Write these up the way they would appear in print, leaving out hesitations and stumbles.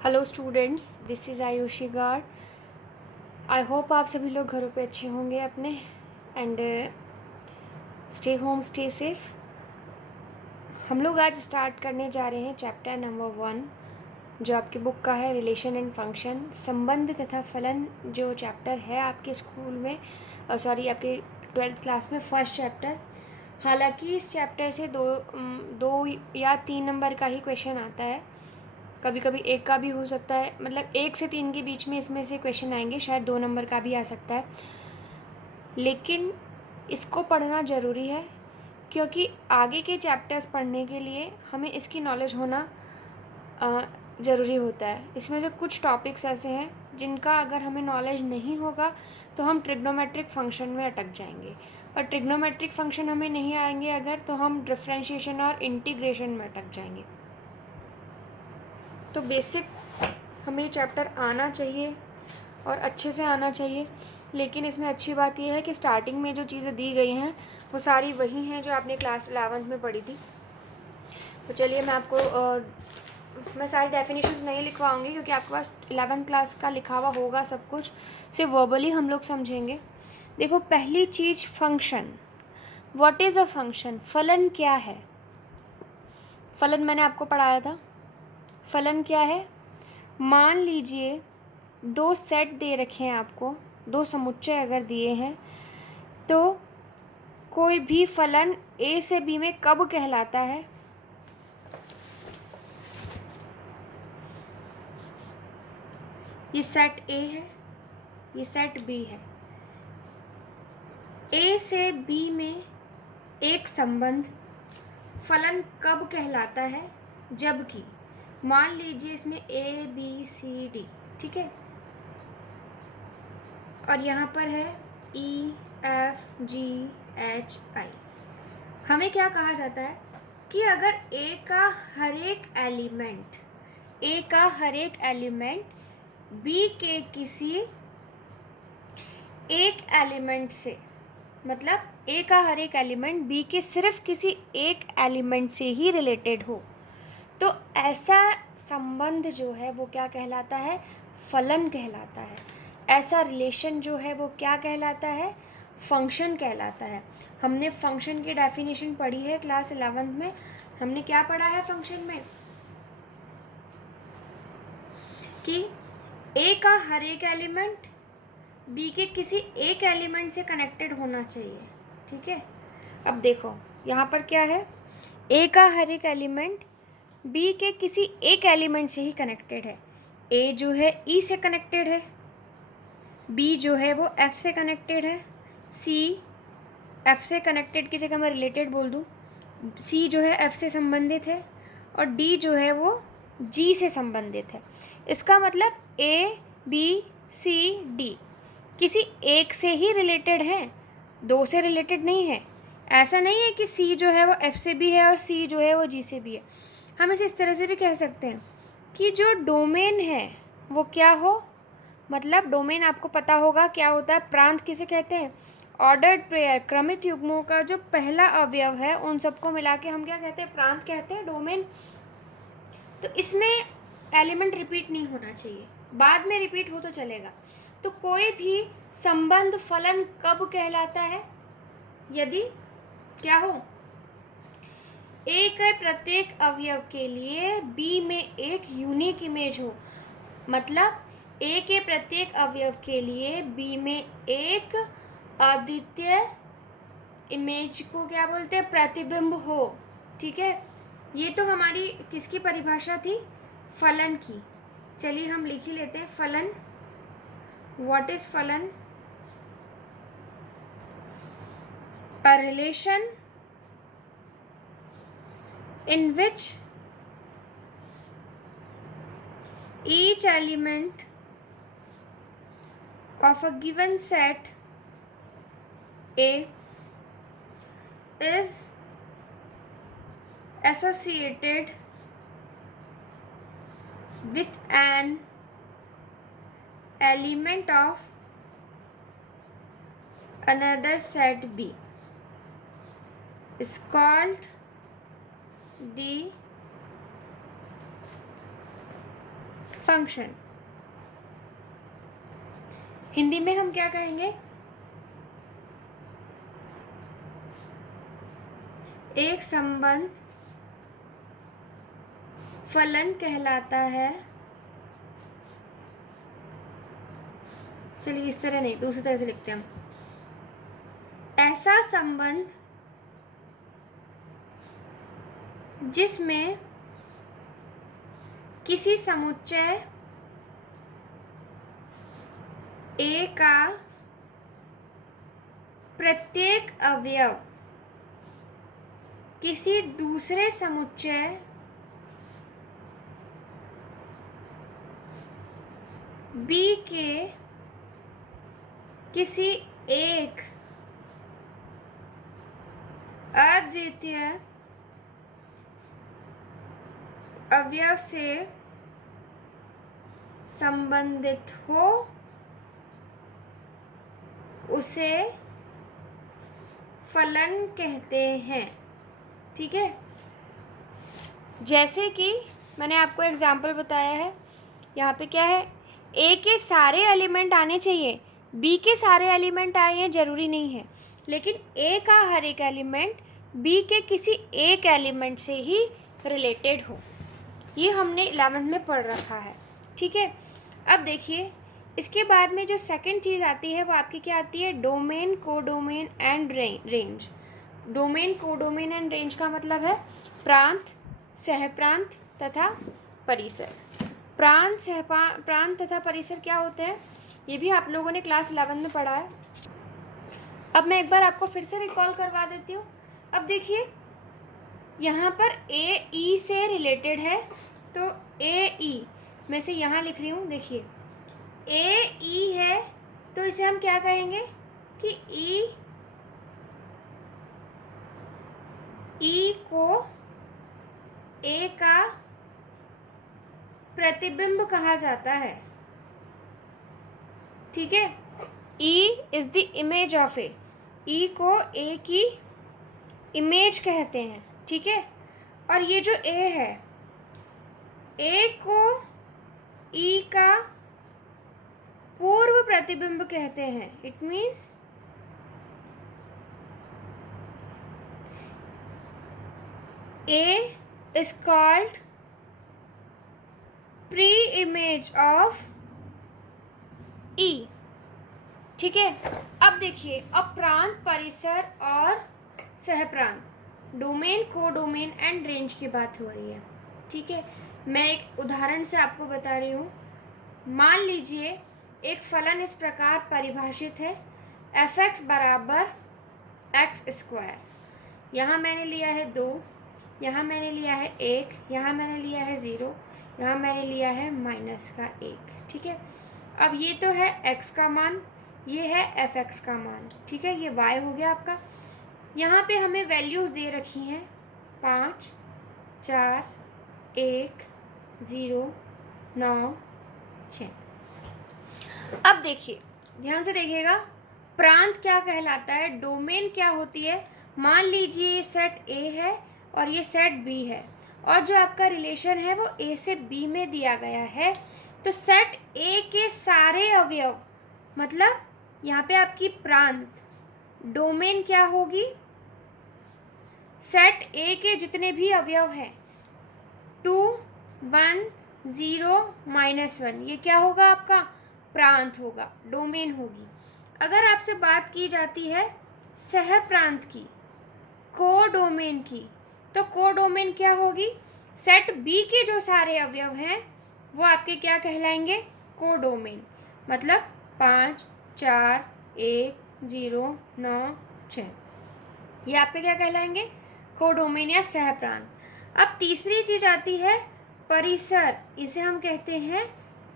Hello students, this is Ayushi guard. I hope आप सभी लोग घरों पे अच्छे होंगे अपने and stay home stay safe. हम लोग आज स्टार्ट करने जा रहे हैं चैप्टर नंबर 1 जो आपकी बुक का है रिलेशन एंड फंक्शन, संबंध तथा फलन। जो चैप्टर है आपके स्कूल में आपके 12th क्लास में फर्स्ट चैप्टर। हालांकि इस चैप्टर से दो या 3 नंबर का ही क्वेश्चन आता है, कभी कभी एक का भी हो सकता है, मतलब 1 से 3 के बीच में इसमें से क्वेश्चन आएंगे, शायद 2 नंबर का भी आ सकता है। लेकिन इसको पढ़ना ज़रूरी है क्योंकि आगे के चैप्टर्स पढ़ने के लिए हमें इसकी नॉलेज होना ज़रूरी होता है। इसमें से कुछ टॉपिक्स ऐसे हैं जिनका अगर हमें नॉलेज नहीं होगा तो हम ट्रिग्नोमेट्रिक फंक्शन में अटक जाएंगे, और ट्रिग्नोमेट्रिक फंक्शन हमें नहीं आएंगे अगर, तो हम डिफरेंशिएशन और इंटीग्रेशन में अटक जाएंगे। तो बेसिक हमें चैप्टर आना चाहिए और अच्छे से आना चाहिए। लेकिन इसमें अच्छी बात यह है कि स्टार्टिंग में जो चीज़ें दी गई हैं वो सारी वही हैं जो आपने क्लास 11th में पढ़ी थी। तो चलिए मैं सारी डेफिनेशंस नहीं लिखवाऊंगी क्योंकि आपके पास 11th क्लास का लिखा हुआ होगा सब कुछ, सिर्फ वर्बली हम लोग समझेंगे। देखो, पहली चीज़ function. What is a function? फलन क्या है? फलन मैंने आपको पढ़ाया था। फलन क्या है? मान लीजिए 2 सेट दे रखे हैं आपको, 2 समुच्चय अगर दिए हैं, तो कोई भी फलन ए से बी में कब कहलाता है? ये सेट ए है, ये सेट बी है। ए से बी में एक संबंध फलन कब कहलाता है? जबकि मान लीजिए इसमें ए बी सी डी, ठीक है, और यहाँ पर है E F G H I. हमें क्या कहा जाता है कि अगर ए का हर एक एलिमेंट बी के किसी एक एलिमेंट से, मतलब ए का हर एक एलिमेंट बी के सिर्फ किसी एक एलिमेंट से ही रिलेटेड हो, तो ऐसा संबंध जो है वो क्या कहलाता है? फलन कहलाता है। ऐसा रिलेशन जो है वो क्या कहलाता है? फंक्शन कहलाता है। हमने फंक्शन की डेफिनेशन पढ़ी है क्लास 11th में। हमने क्या पढ़ा है फंक्शन में? कि ए का हर एक एलिमेंट बी के किसी एक एलिमेंट से कनेक्टेड होना चाहिए, ठीक है। अब देखो यहाँ पर क्या है, ए का हर एक एलिमेंट बी के किसी एक एलिमेंट से ही कनेक्टेड है। ए जो है ई से कनेक्टेड है, बी जो है वो एफ से कनेक्टेड है, सी एफ से कनेक्टेड की जगह मैं रिलेटेड बोल दूँ, सी जो है एफ से संबंधित है, और डी जो है वो जी से संबंधित है। इसका मतलब ए बी सी डी किसी एक से ही रिलेटेड है, 2 से रिलेटेड नहीं है। ऐसा नहीं है कि सी जो है वो एफ से भी है और सी जो है वो जी से भी है। हम इसे इस तरह से भी कह सकते हैं कि जो डोमेन है वो क्या हो, मतलब डोमेन आपको पता होगा क्या होता है। प्रांत किसे कहते हैं? ऑर्डर्ड पेयर, क्रमित युग्मों का जो पहला अवयव है उन सबको मिला के हम क्या कहते हैं? प्रांत कहते हैं, डोमेन। तो इसमें एलिमेंट रिपीट नहीं होना चाहिए, बाद में रिपीट हो तो चलेगा। तो कोई भी संबंध फलन कब कहलाता है? यदि क्या हो, ए के प्रत्येक अवयव के लिए बी में एक यूनिक इमेज हो, मतलब ए के प्रत्येक अवयव के लिए बी में एक अद्वितीय इमेज को क्या बोलते हैं? प्रतिबिंब हो, ठीक है। ये तो हमारी किसकी परिभाषा थी? फलन की। चलिए हम लिख ही लेते हैं फलन। व्हाट इज फलन? A relation in which each element of a given set A is associated with an element of another set B is called the function. Hindi में हम क्या कहेंगे? एक संबंध फलन कहलाता है। चलिए इस तरह नहीं, दूसरी तरह से लिखते हैं हम। ऐसा संबंध जिसमें किसी समुच्चय A का प्रत्येक अवयव किसी दूसरे समुच्चय B के किसी एक अद्वितीय अवयव से संबंधित हो, उसे फलन कहते हैं। ठीक है, जैसे कि मैंने आपको एग्जाम्पल बताया है, यहाँ पे क्या है, ए के सारे एलिमेंट आने चाहिए, बी के सारे एलिमेंट आए हैं ज़रूरी नहीं है, लेकिन ए का हर एक एलिमेंट बी के किसी एक एलिमेंट से ही रिलेटेड हो। ये हमने 11th में पढ़ रखा है। ठीक है, अब देखिए इसके बाद में जो सेकंड चीज़ आती है वो आपकी क्या आती है? Domain, codomain and range. Domain, codomain and range का मतलब है प्रांत, सहप्रांत तथा परिसर। प्रांत, सहप्रांत तथा परिसर क्या होते हैं, ये भी आप लोगों ने क्लास 11 में पढ़ा है। अब मैं एक बार आपको फिर से रिकॉल करवा देती हूँ। अब देखिए यहाँ पर ए ई से रिलेटेड है, तो ए ई मैं से यहाँ लिख रही हूँ। देखिए ए ई है तो इसे हम क्या कहेंगे कि ई को ए का प्रतिबिंब कहा जाता है। ठीक है, E is the image of A, E को ए की इमेज कहते हैं। ठीक है, और ये जो ए है, ए को ई का पूर्व प्रतिबिंब कहते हैं। It means A is called preimage of E. ठीक है, अब देखिए, अब प्रांत, परिसर और सहप्रांत, डोमेन, कोडोमेन एंड रेंज की बात हो रही है। ठीक है, मैं एक उदाहरण से आपको बता रही हूँ। मान लीजिए एक फलन इस प्रकार परिभाषित है, f(x) बराबर x²। यहाँ मैंने लिया है 2, यहाँ मैंने लिया है 1, यहाँ मैंने लिया है 0, यहाँ मैंने लिया है -1। ठीक है, अब ये तो है x का मान, ये है f(x) का मान। ठीक है, ये y हो गया आपका। यहाँ पे हमें वैल्यूज़ दे रखी हैं 5, 4, 1, 0, 9, 6। अब देखिए, ध्यान से देखिएगा, प्रांत क्या कहलाता है, डोमेन क्या होती है। मान लीजिए ये सेट ए है और ये सेट बी है, और जो आपका रिलेशन है वो ए से बी में दिया गया है, तो सेट ए के सारे अवयव, मतलब यहाँ पे आपकी प्रांत डोमेन क्या होगी, सेट ए के जितने भी अवयव हैं 2, 1, 0, -1, ये क्या होगा आपका प्रांत होगा, डोमेन होगी। अगर आपसे बात की जाती है सहप्रांत की, कोडोमेन की, तो कोडोमेन क्या होगी, सेट बी के जो सारे अवयव हैं वो आपके क्या कहलाएंगे, कोडोमेन। मतलब 5, 4, 1, 0, 9, 6, ये आपके क्या कहलाएंगे, कोडोमेन या सहप्रांत। अब तीसरी चीज़ आती है परिसर, इसे हम कहते हैं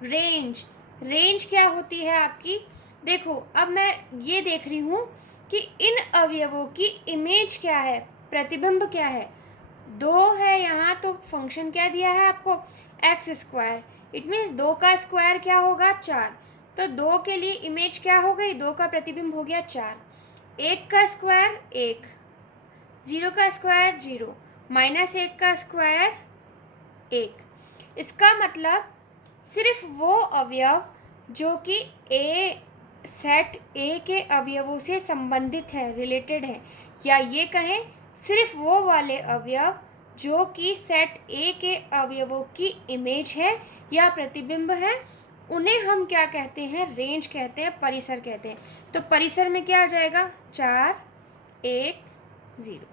रेंज। रेंज क्या होती है आपकी, देखो अब मैं ये देख रही हूँ कि इन अवयवों की इमेज क्या है, प्रतिबिंब क्या है। 2 है यहाँ, तो फंक्शन क्या दिया है आपको, x²। इट मीन्स 2 का स्क्वायर क्या होगा, 4। तो 2 के लिए इमेज क्या हो गई, 2 का प्रतिबिंब हो गया 4। 1 का स्क्वायर 1, 0 का स्क्वायर 0, -1 का स्क्वायर 1। इसका मतलब सिर्फ वो अवयव जो कि ए सेट ए के अवयवों से संबंधित है, रिलेटेड है, या ये कहें सिर्फ वो वाले अवयव जो कि सेट ए के अवयवों की इमेज है या प्रतिबिंब है, उन्हें हम क्या कहते हैं? रेंज कहते हैं, परिसर कहते हैं। तो परिसर में क्या आ जाएगा? 4 1 0।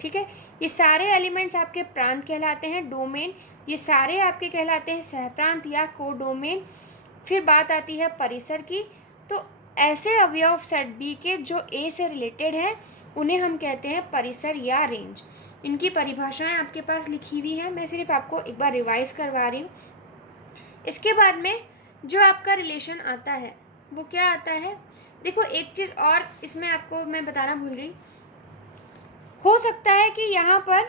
ठीक है, ये सारे एलिमेंट्स आपके प्रांत कहलाते हैं, डोमेन। ये सारे आपके कहलाते हैं सहप्रांत या कोडोमेन। फिर बात आती है परिसर की। तो ऐसे अवयव सेट बी के जो ए से रिलेटेड हैं, उन्हें हम कहते हैं परिसर या रेंज। इनकी परिभाषाएं आपके पास लिखी हुई हैं, मैं सिर्फ आपको एक बार रिवाइज करवा रही हूँ। इसके बाद में जो आपका रिलेशन आता है वो क्या आता है? देखो, एक चीज़ और इसमें आपको मैं बताना भूल गई। हो सकता है कि यहाँ पर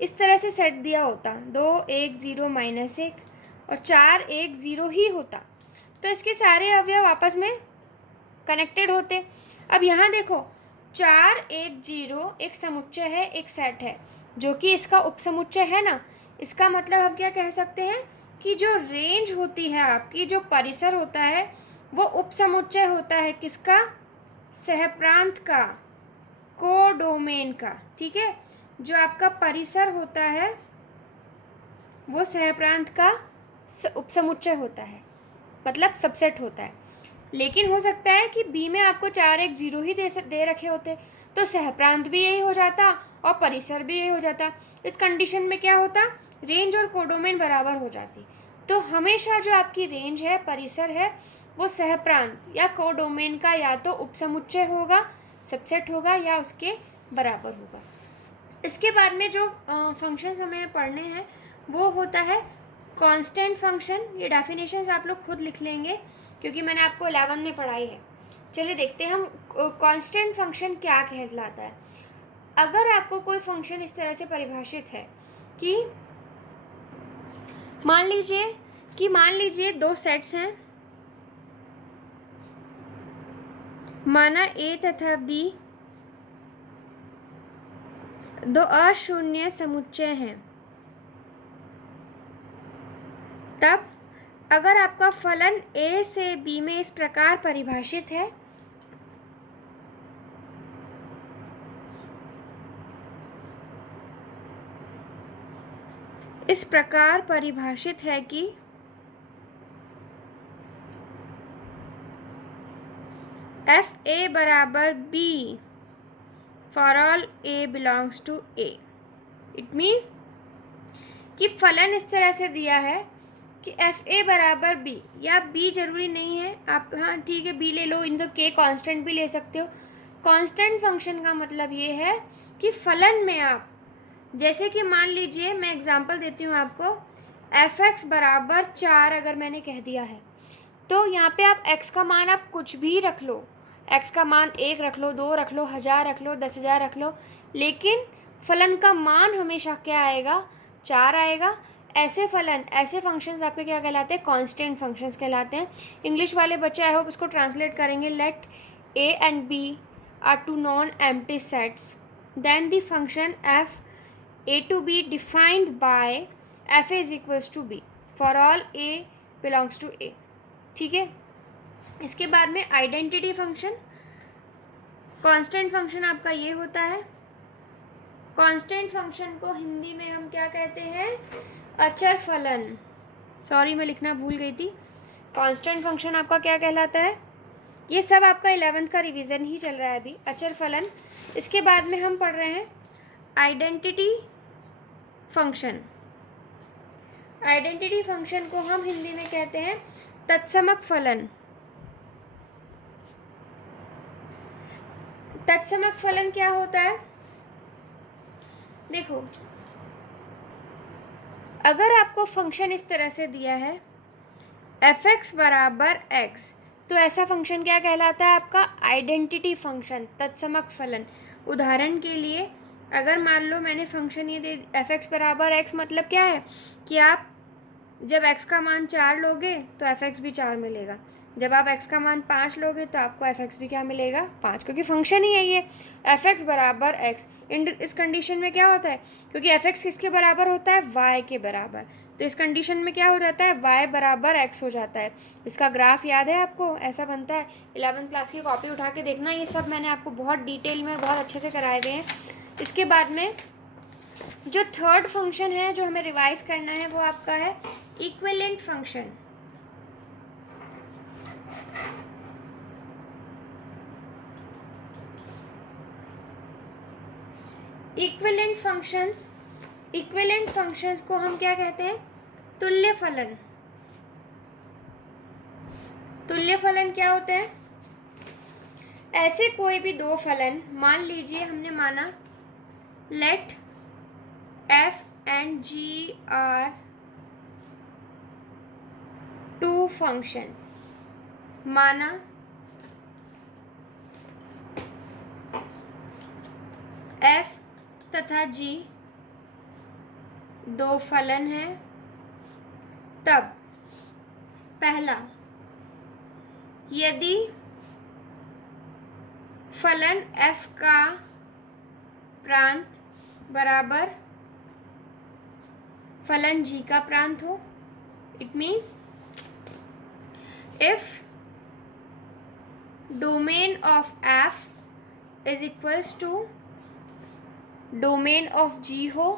इस तरह से सेट दिया होता 2 1 0 -1 और 4 1 0 ही होता, तो इसके सारे अवयव आपस में कनेक्टेड होते। अब यहाँ देखो, 4 1 0 एक समुच्चय है, एक सेट है, जो कि इसका उपसमुच्चय है ना। इसका मतलब हम क्या कह सकते हैं कि जो रेंज होती है आपकी, जो परिसर होता है, वो उपसमुच्चय होता है किसका? सहप्रांत का, कोडोमेन का। ठीक है, जो आपका परिसर होता है वो सहप्रांत का उपसमुच्चय होता है, मतलब सबसेट होता है। लेकिन हो सकता है कि बी में आपको 4 1 0 ही दे रखे होते, तो सहप्रांत भी यही हो जाता और परिसर भी यही हो जाता। इस कंडीशन में क्या होता? रेंज और कोडोमेन बराबर हो जाती। तो हमेशा जो आपकी रेंज है, परिसर है, वो सहप्रांत या कोडोमेन का या तो उपसमुच्चय होगा, सबसेट होगा, या उसके बराबर होगा। इसके बाद में जो फंक्शंस हमें पढ़ने हैं वो होता है कांस्टेंट फंक्शन। ये डेफिनेशंस आप लोग खुद लिख लेंगे क्योंकि मैंने आपको 11 में पढ़ाई है। चलिए देखते हैं हम कांस्टेंट फंक्शन क्या कहलाता है। अगर आपको कोई फंक्शन इस तरह से परिभाषित है कि मान लीजिए 2 सेट्स हैं, माना ए तथा बी 2 अशून्य समुच्चय हैं, तब अगर आपका फलन ए से बी में इस प्रकार परिभाषित है, इस प्रकार परिभाषित है कि एफ ए बराबर b for all a belongs to a. It means कि फलन इस तरह से दिया है कि एफ ए बराबर बी, या बी जरूरी नहीं है आप, हाँ ठीक है बी ले लो, इनको के कांस्टेंट भी ले सकते हो। कांस्टेंट फंक्शन का मतलब ये है कि फलन में आप, जैसे कि मान लीजिए मैं एग्जांपल देती हूँ आपको, एफ एक्स बराबर 4 अगर मैंने कह दिया है, तो यहाँ पे आप x का मान आप कुछ भी रख लो, x का मान 1 रख लो, 2 रख लो, 1000 रख लो, 10,000 रख लो, लेकिन फलन का मान हमेशा क्या आएगा? 4 आएगा। ऐसे फलन, ऐसे फंक्शंस आपके क्या कहलाते हैं? कांस्टेंट फंक्शंस कहलाते हैं। इंग्लिश वाले बच्चे आई होप इसको ट्रांसलेट करेंगे। Let a and b are two non-empty sets, then the function f a to b defined by f is equals to b for all a belongs to a। ठीक है, इसके बाद में identity function. Constant function आपका ये होता है। Constant function को हिंदी में हम क्या कहते हैं? अचर फलन। सॉरी मैं लिखना भूल गई थी। कांस्टेंट फंक्शन आपका क्या कहलाता है? ये सब आपका 11th का रिवीजन ही चल रहा है अभी। अचर फलन। इसके बाद में हम पढ़ रहे हैं आइडेंटिटी फंक्शन। आइडेंटिटी फंक्शन को हम हिंदी में कहते हैं तत्समक फलन। तत्समक फलन क्या होता है? देखो, अगर आपको फंक्शन इस तरह से दिया है एफ एक्स बराबर एक्स, तो ऐसा फंक्शन क्या कहलाता है? आपका आइडेंटिटी फंक्शन, तत्समक फलन। उदाहरण के लिए अगर मान लो मैंने फंक्शन ये दे एफ एक्स बराबर एक्स, मतलब क्या है कि आप जब x का मान 4 लोगे तो एफ एक्स भी 4 मिलेगा। जब आप x का मान 5 लोगे तो आपको fx भी क्या मिलेगा, 5, क्योंकि फंक्शन ही है ये fx बराबर x। इस कंडीशन में क्या होता है, क्योंकि fx किसके बराबर होता है, y के बराबर, तो इस कंडीशन में क्या हो जाता है, y बराबर x हो जाता है। इसका ग्राफ याद है आपको, ऐसा बनता है। 11th क्लास की कॉपी उठा के देखना, ये सब मैंने आपको बहुत डिटेल में बहुत अच्छे से कराए हुए हैं। इसके बाद में जो थर्ड फंक्शन है जो हमें रिवाइज करना है वो आपका है इक्विवेलेंट फंक्शन। इक्विवेलेंट फंक्शंस को हम क्या कहते हैं, तुल्य फलन। तुल्य फलन क्या होते हैं, ऐसे कोई भी दो फलन, मान लीजिए हमने माना let f and g are two functions, माना f तथा g दो फलन हैं, तब पहला, यदि फलन f का प्रांत बराबर फलन g का प्रांत हो, it means if domain of f is equals to domain of g हो,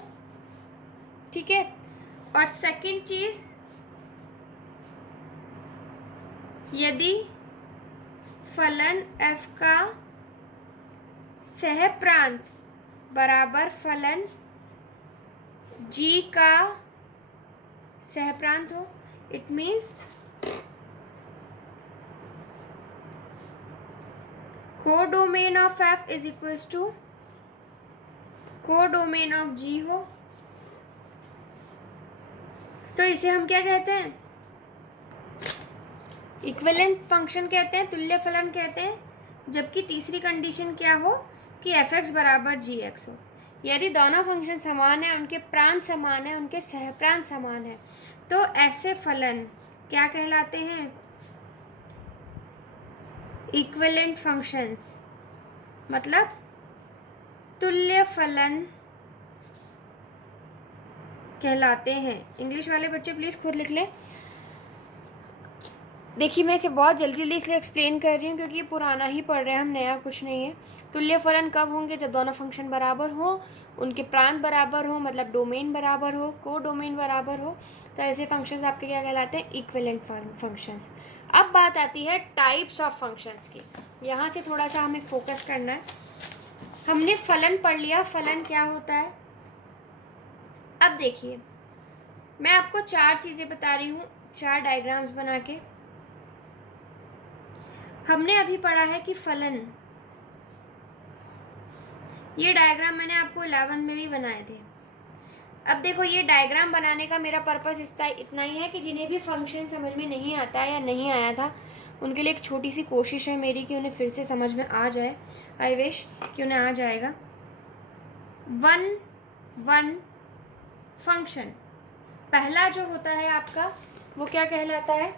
ठीक है। और सेकंड चीज, यदि फलन f का सहप्रांत बराबर फलन g का सहप्रांत हो, it means codomain of f is equals to codomain of g हो, तो इसे हम क्या कहते हैं, इक्विवेलेंट फंक्शन कहते हैं, तुल्य फलन कहते हैं। जबकि तीसरी कंडीशन क्या हो कि fx बराबर gx हो, यदि दोनों फंक्शन समान है, उनके प्रांत समान है, उनके सहप्रांत समान है, तो ऐसे फलन क्या कहलाते हैं, इक्विवेलेंट फंक्शंस, मतलब तुल्य फलन कहलाते हैं। इंग्लिश वाले बच्चे प्लीज़ खुद लिख लें। देखिए मैं इसे बहुत जल्दी जल्दी इसलिए एक्सप्लेन कर रही हूँ क्योंकि ये पुराना ही पढ़ रहे हैं हम, नया कुछ नहीं है। तुल्य फलन कब होंगे, जब दोनों फंक्शन बराबर हो, उनके प्रांत बराबर हो, मतलब डोमेन बराबर हो, को डोमेन बराबर हो, तो ऐसे फंक्शंस आपके क्या कहलाते हैं, इक्विवेलेंट फंक्शंस। अब बात आती है टाइप्स ऑफ फंक्शंस की, यहाँ से थोड़ा सा हमें फोकस करना है। हमने फलन पढ़ लिया, फलन क्या होता है। अब देखिए मैं आपको 4 चीज़ें बता रही हूँ, 4 डायग्राम्स बना के। हमने अभी पढ़ा है कि फलन, ये डायग्राम मैंने आपको 11 में भी बनाए थे। अब देखो ये डायग्राम बनाने का मेरा पर्पस इतना ही है कि जिन्हें भी फंक्शन समझ में नहीं आता या नहीं आया था, उनके लिए एक छोटी सी कोशिश है मेरी कि उन्हें फिर से समझ में आ जाए। आई विश कि उन्हें आ जाएगा। वन फंक्शन पहला जो होता है आपका वो क्या कहलाता है,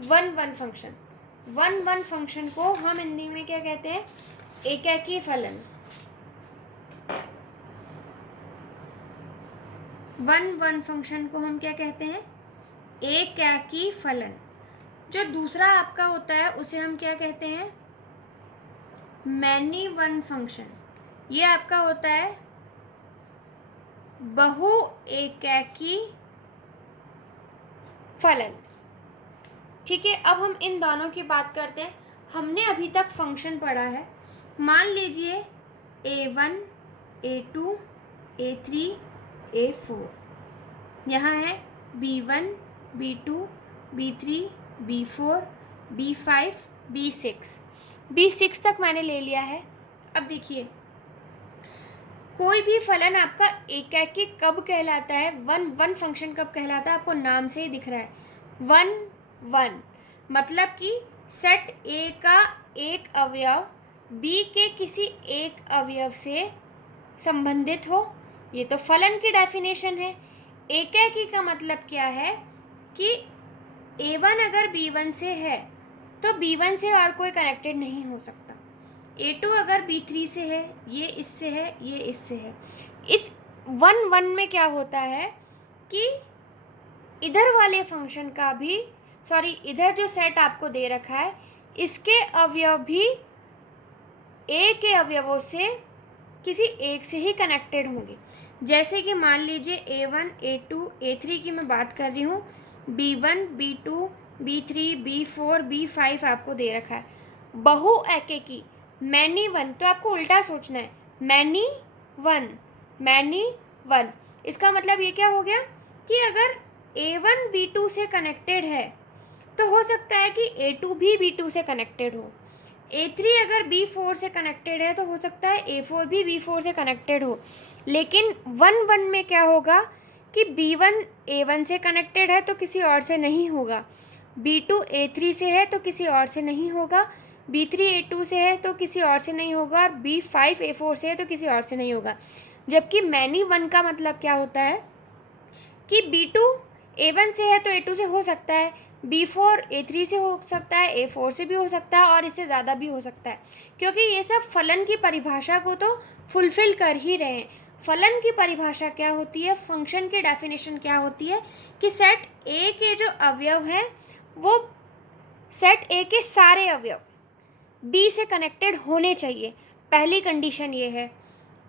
वन फंक्शन। वन फंक्शन को हम हिंदी में क्या कहते हैं, एकाकी फलन। वन फंक्शन को हम क्या कहते हैं, एकाकी फलन। जो दूसरा आपका होता है उसे हम क्या कहते हैं, मैनी वन फंक्शन। ये आपका होता है बहु एकाकी फलन। ठीक है, अब हम इन दोनों की बात करते हैं। हमने अभी तक फंक्शन पढ़ा है, मान लीजिए a1 a2 a3 a4, यहाँ है b1 b2 b3 b4 b5 b6 तक मैंने ले लिया है। अब देखिए कोई भी फलन आपका एकाकी कब कहलाता है, वन फंक्शन कब कहलाता है, आपको नाम से ही दिख रहा है। वन मतलब कि सेट ए का एक अवयव बी के किसी एक अवयव से संबंधित हो, ये तो फलन की डेफिनेशन है। एकाकी का मतलब क्या है कि a1 अगर b1 से है तो B1 से और कोई कनेक्टेड नहीं हो सकता। A2 अगर B3 से है, ये इससे है, ये इससे है। इस 1 में क्या होता है कि इधर वाले फंक्शन का भी, सॉरी, इधर जो सेट आपको दे रखा है इसके अवयव भी A के अवयवों से किसी एक से ही कनेक्टेड होंगे। जैसे कि मान लीजिए A1, A2, A3 की मैं बात कर रही हूँ, B1, B2, B3, B4, B5 आपको दे रखा है। बहु एके की मैनी वन, तो आपको उल्टा सोचना है, मैनी वन। इसका मतलब ये क्या हो गया कि अगर A1 B2 से कनेक्टेड है तो हो सकता है कि A2 भी B2 से कनेक्टेड हो। A3 अगर B4 से कनेक्टेड है तो हो सकता है A4 भी B4 से कनेक्टेड हो। लेकिन 1 में क्या होगा कि B1 A1 से कनेक्टेड है तो किसी और से नहीं होगा, B2 A3 से है तो किसी और से नहीं होगा, B3 A2 से है तो किसी और से नहीं होगा, और B5 A4 से है तो किसी और से नहीं होगा। जबकि मैनी वन का मतलब क्या होता है कि B2 A1 से है तो A2 से हो सकता है, B4 A3 से हो सकता है, A4 से भी हो सकता है, और इससे ज़्यादा भी हो सकता है, क्योंकि ये सब फलन की परिभाषा को तो फुलफिल कर ही रहे हैं। फलन की परिभाषा क्या होती है, फंक्शन की डेफिनेशन क्या होती है कि सेट A के जो अवयव हैं वो सेट A के सारे अवयव B से कनेक्टेड होने चाहिए। पहली कंडीशन ये है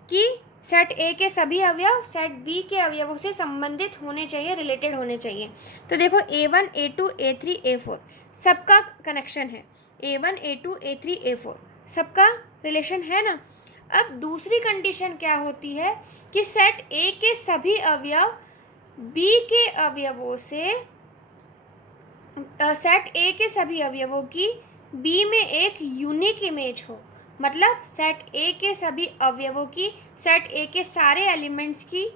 कि सेट A के सभी अवयव सेट B के अवयवों से संबंधित होने चाहिए, रिलेटेड होने चाहिए। तो देखो A1, A2, A3, A4 सबका कनेक्शन है, A1, A2, A3, A4 सबका रिलेशन है ना। अब दूसरी कंडीशन क्या होती है कि सेट A के सभी अवयव B के अवयवों से, सेट A के सभी अवयवों की B में एक यूनिक इमेज हो। मतलब सेट A के सभी अवयवों की, सेट A के सारे एलिमेंट्स की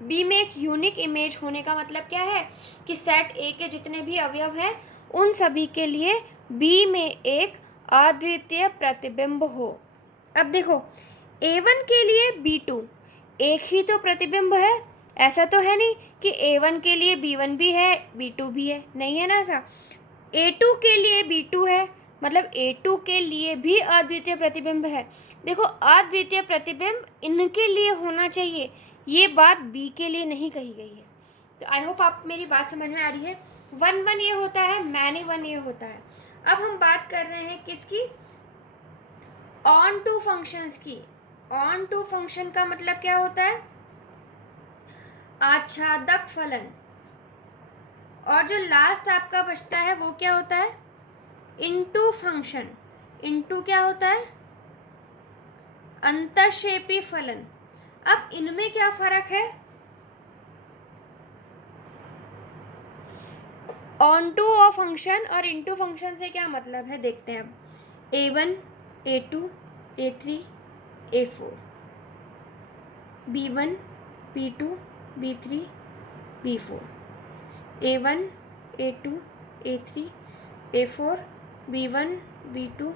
B में एक यूनिक इमेज होने का मतलब क्या है कि सेट A के जितने भी अवयव हैं उन सभी के लिए B में एक अद्वितीय प्रतिबिंब हो। अब देखो A1 के लिए B2 एक ही तो प्रतिबिंब है, ऐसा तो है नहीं कि A1 के लिए B1 भी है B2 भी है, नहीं है ना ऐसा। A2 के लिए B2 है, मतलब A2 के लिए भी अद्वितीय प्रतिबिंब है। देखो अद्वितीय प्रतिबिंब इनके लिए होना चाहिए, ये बात B के लिए नहीं कही गई है। तो आई होप आप मेरी बात समझ में आ रही है। 1 ये होता है, मैनी वन ये होता है। अब हम बात कर रहे हैं किसकी, ऑन टू फंक्शंस की। ऑन टू फंक्शन का मतलब क्या होता है, आच्छादक फलन। और जो लास्ट आपका बचता है वो क्या होता है, इनटू फंक्शन। इनटू क्या होता है, अंतर्क्षेपी फलन। अब इनमें क्या फर्क है, ऑन टू ऑफ फंक्शन और इनटू फंक्शन से क्या मतलब है देखते हैं। अब A1, A2, A3, A4, B1, B2, B3, B4, A1, A2, A3, A4, B1, B2,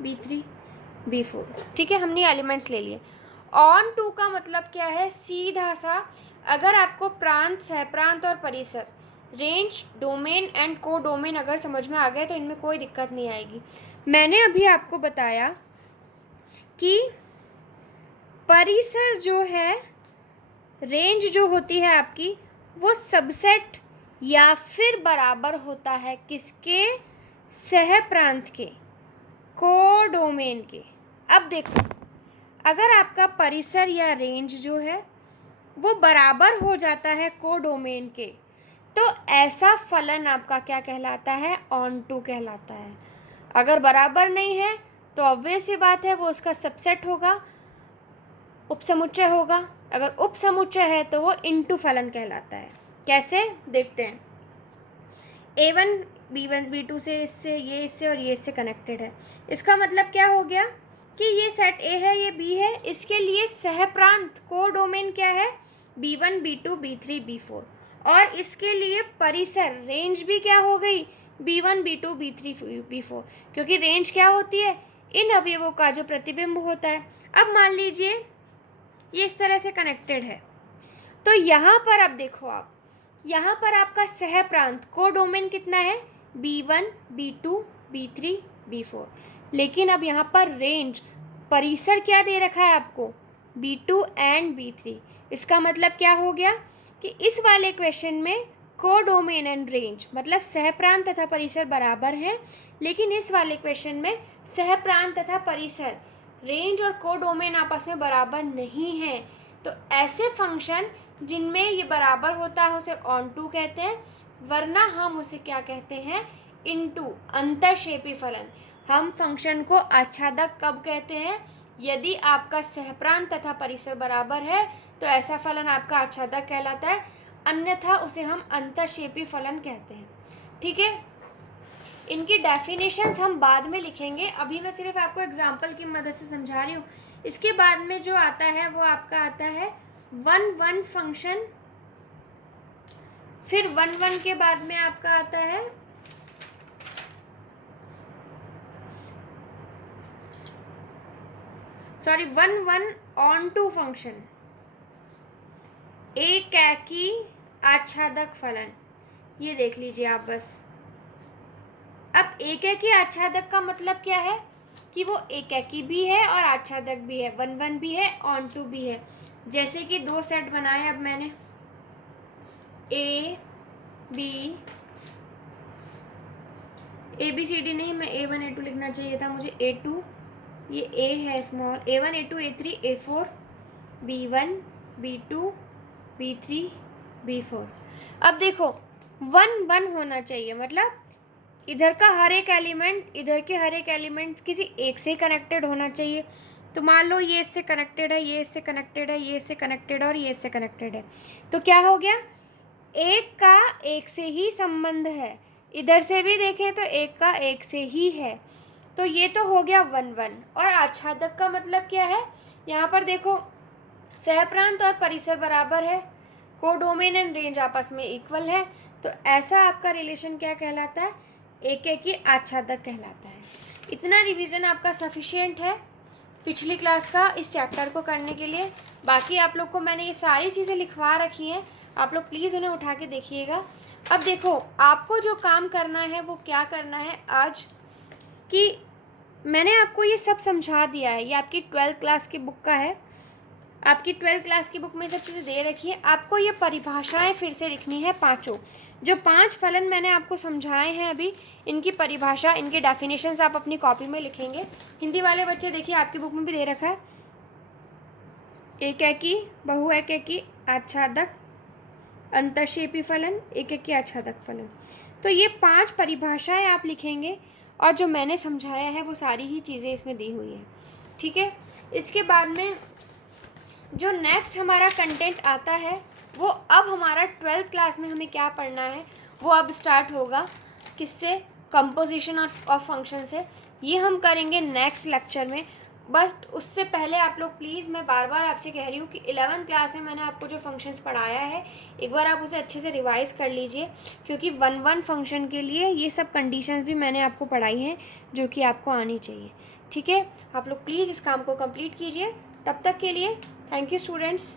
B3, B4। ठीक है, हमने एलिमेंट्स ले लिए। ऑन टू का मतलब क्या है, सीधा सा अगर आपको प्रांत है, प्रांत और परिसर, रेंज, डोमेन एंड को डोमेन अगर समझ में आ गए तो इनमें कोई दिक्कत नहीं आएगी। मैंने अभी आपको बताया कि परिसर जो है, रेंज जो होती है आपकी, वो सबसेट या फिर बराबर होता है किसके, सह प्रांत के, को डोमेन के। अब देखो अगर आपका परिसर या रेंज जो है वो बराबर हो जाता है को डोमेन के, तो ऐसा फलन आपका क्या कहलाता है, ऑन टू कहलाता है। अगर बराबर नहीं है तो ऑब्वियस सी बात है वो उसका सबसेट होगा, उपसमुच्चय होगा। अगर उपसमुच्चय है तो वो इनटू फलन कहलाता है। कैसे देखते हैं, A1 B1 B2 से इससे, ये इससे और ये इससे कनेक्टेड है। इसका मतलब क्या हो गया कि ये सेट A है, ये B है, इसके लिए सहप्रांत को डोमेन क्या है, B1 B2 B3 B4, और इसके लिए परिसर रेंज भी क्या हो गई, B1 B2 B3 B4, क्योंकि रेंज क्या होती है, इन अवयवों का जो प्रतिबिंब होता है। अब मान लीजिए ये इस तरह से कनेक्टेड है, तो यहाँ पर अब देखो आप, यहाँ पर आपका सह प्रांत को डोमेन कितना है, B1, B2, B3, B4। लेकिन अब यहाँ पर रेंज, परिसर क्या दे रखा है आपको, B2 एंड B3। इसका मतलब क्या हो गया कि इस वाले क्वेश्चन में कोडोमेन एंड रेंज मतलब सहप्रांत तथा परिसर बराबर हैं, लेकिन इस वाले क्वेश्चन में सहप्रांत तथा परिसर, रेंज और कोडोमेन आपस में बराबर नहीं हैं। तो ऐसे फंक्शन जिनमें ये बराबर होता है उसे ऑनटू कहते हैं, वरना हम उसे क्या कहते हैं, इनटू, अंतरक्षेपी फलन। हम फंक्शन को आच्छादक कब कहते हैं, यदि आपका सहप्रांत तथा परिसर बराबर है तो ऐसा फलन आपका आच्छादक कहलाता है, अन्यथा उसे हम अंतरक्षेपी फलन कहते हैं। ठीक है, इनकी डेफिनेशंस हम बाद में लिखेंगे, अभी मैं सिर्फ आपको एग्जांपल की मदद से समझा रही हूँ। इसके बाद में जो आता है वो आपका आता है 1-1 फंक्शन, फिर 1-1 के बाद में आपका आता है सॉरी 1-1 ऑनटू फंक्शन, एकेकी आच्छादक फलन। ये देख लीजिए आप बस। अब एकेकी आच्छादक का मतलब क्या है कि वो एकेकी भी है और आच्छादक भी है, 1-1 भी है, ऑनटू भी है। जैसे कि दो सेट बनाए अब मैंने, ABCD नहीं, मैं A1 A2 लिखना चाहिए था मुझे, A2, ये A है small, A1 A2 A3 A4, B1 B2 B3 B4। अब देखो 1-1 होना चाहिए, मतलब इधर का हर एक एलिमेंट, इधर के हर एक एलिमेंट किसी एक से कनेक्टेड होना चाहिए। तो मान लो ये इससे कनेक्टेड है, ये इससे कनेक्टेड है, ये इससे कनेक्टेड है और ये इससे कनेक्टेड है, तो क्या हो गया, एक का एक से ही संबंध है। इधर से भी देखें तो एक का एक से ही है, तो ये तो हो गया 1-1। और आच्छादक का मतलब क्या है, यहाँ पर देखो सहप्रांत और परिसर बराबर है, कोडोमेन एंड रेंज आपस में इक्वल है, तो ऐसा आपका रिलेशन क्या कहलाता है, एकेकी आच्छादक कहलाता है। इतना रिवीजन आपका सफिशिएंट है पिछली क्लास का इस चैप्टर को करने के लिए। बाकी आप लोग को मैंने ये सारी चीज़ें लिखवा रखी हैं, आप लोग प्लीज़ उन्हें उठा के देखिएगा। अब देखो आपको जो काम करना है वो क्या करना है आज, कि मैंने आपको ये सब समझा दिया है, ये आपकी 12th क्लास की बुक का है, आपकी 12th क्लास की बुक में सब चीज़ें दे रखी है। आपको ये परिभाषाएं फिर से लिखनी है, पांचों जो 5 फलन मैंने आपको समझाए हैं अभी, इनकी परिभाषा, इनके डेफिनेशंस आप अपनी कॉपी में लिखेंगे। हिंदी वाले बच्चे देखिए आपकी बुक में भी दे रखा है, एकेकी, बहुएकेकी, आच्छादक, अंतरक्षेपी फलन, एकेकी आच्छादक फलन। तो ये 5 परिभाषाएं आप लिखेंगे और जो मैंने समझाया है वो सारी ही चीज़ें इसमें दी हुई हैं। ठीक है, इसके बाद में जो नेक्स्ट हमारा कंटेंट आता है वो अब हमारा 12th क्लास में हमें क्या पढ़ना है वो अब स्टार्ट होगा, किससे, कंपोजिशन ऑफ फंक्शन से। ये हम करेंगे नेक्स्ट लेक्चर में। बस उससे पहले आप लोग प्लीज़, मैं बार बार आपसे कह रही हूँ कि 11th क्लास में मैंने आपको जो फंक्शंस पढ़ाया है एक बार आप उसे अच्छे से रिवाइज़ कर लीजिए, क्योंकि 1-1 फंक्शन के लिए ये सब कंडीशंस भी मैंने आपको पढ़ाई हैं जो कि आपको आनी चाहिए। ठीक है, आप लोग प्लीज़ इस काम को कंप्लीट कीजिए। तब तक के लिए थैंक यू स्टूडेंट्स।